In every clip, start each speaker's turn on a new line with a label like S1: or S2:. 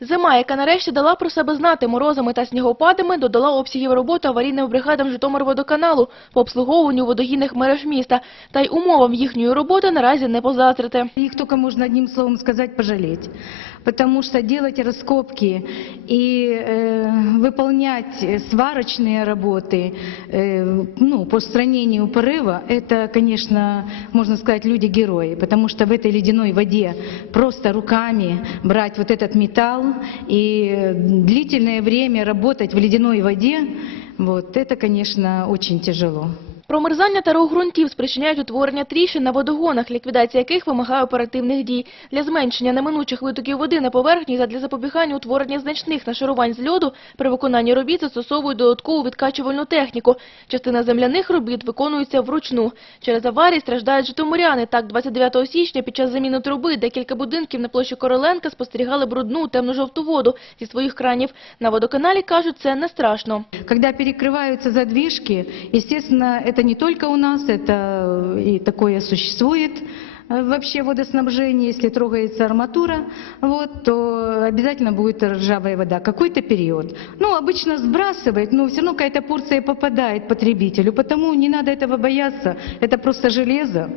S1: Зима, яка нарешті дала про себе знати морозами та снігопадами, додала обсягів роботи аварійним бригадам Житомирводоканалу по обслуговуванню водогінних мереж міста. Та й умовам їхньої роботи наразі не позаздрити.
S2: Их только можно одним словом сказать пожалеть. Потому что делать раскопки и э, выполнять э, сварочные работы э, ну, по устранению порыва, это, конечно, можно сказать, люди-герои. Потому что в этой ледяной воде просто руками брать вот этот и длительное время работать в ледяной воде, вот, это, конечно, очень тяжело.
S1: Промерзання старих ґрунтів спричиняють утворення тріщин на водогонах, ліквідація яких вимагає оперативних дій. Для зменшення неминучих витоків води на поверхні та для запобігання утворення значних нашарувань з льоду при виконанні робіт застосовують додаткову відкачувальну техніку. Частина земляних робіт виконується вручну. Через аварії страждають житомиряни. Так, 29 січня під час заміни труби декілька будинків на площі Короленка спостерігали брудну темно-жовту воду зі своїх кранів. На водоканалі кажуть, це не страшно.
S2: Когда перекрываются задвижки, естественно, это не только у нас, это и такое существует э, вообще водоснабжение. Если трогается арматура, вот, то обязательно будет ржавая вода. Какой-то период. Ну, обычно сбрасывает, но все равно какая-то порция попадает потребителю, потому не надо этого бояться. Это просто железо.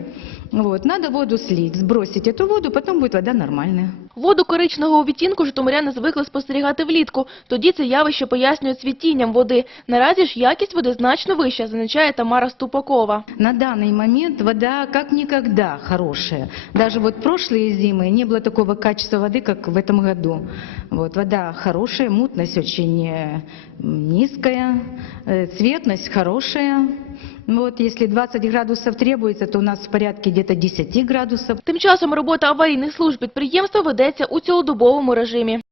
S2: Вот. Надо воду слить, сбросить эту воду, потом будет вода нормальная.
S1: Воду коричневого відтінку житомиряни звикли спостерігати влітку. Тоді це явище пояснюють цвітінням води. Наразі ж якість води значно вища, зазначає Тамара Ступакова.
S2: На данный момент вода как никогда хорошая. Даже вот прошлые зимы не было такого качества воды, как в этом году. Вот, вода хорошая, мутность очень э, низкая, э, цветность от если 20 градусів требується, то у нас в порядку где-то 10 градусов.
S1: Тим часом робота аварійних служб підприємства ведеться у цілодобовому режимі.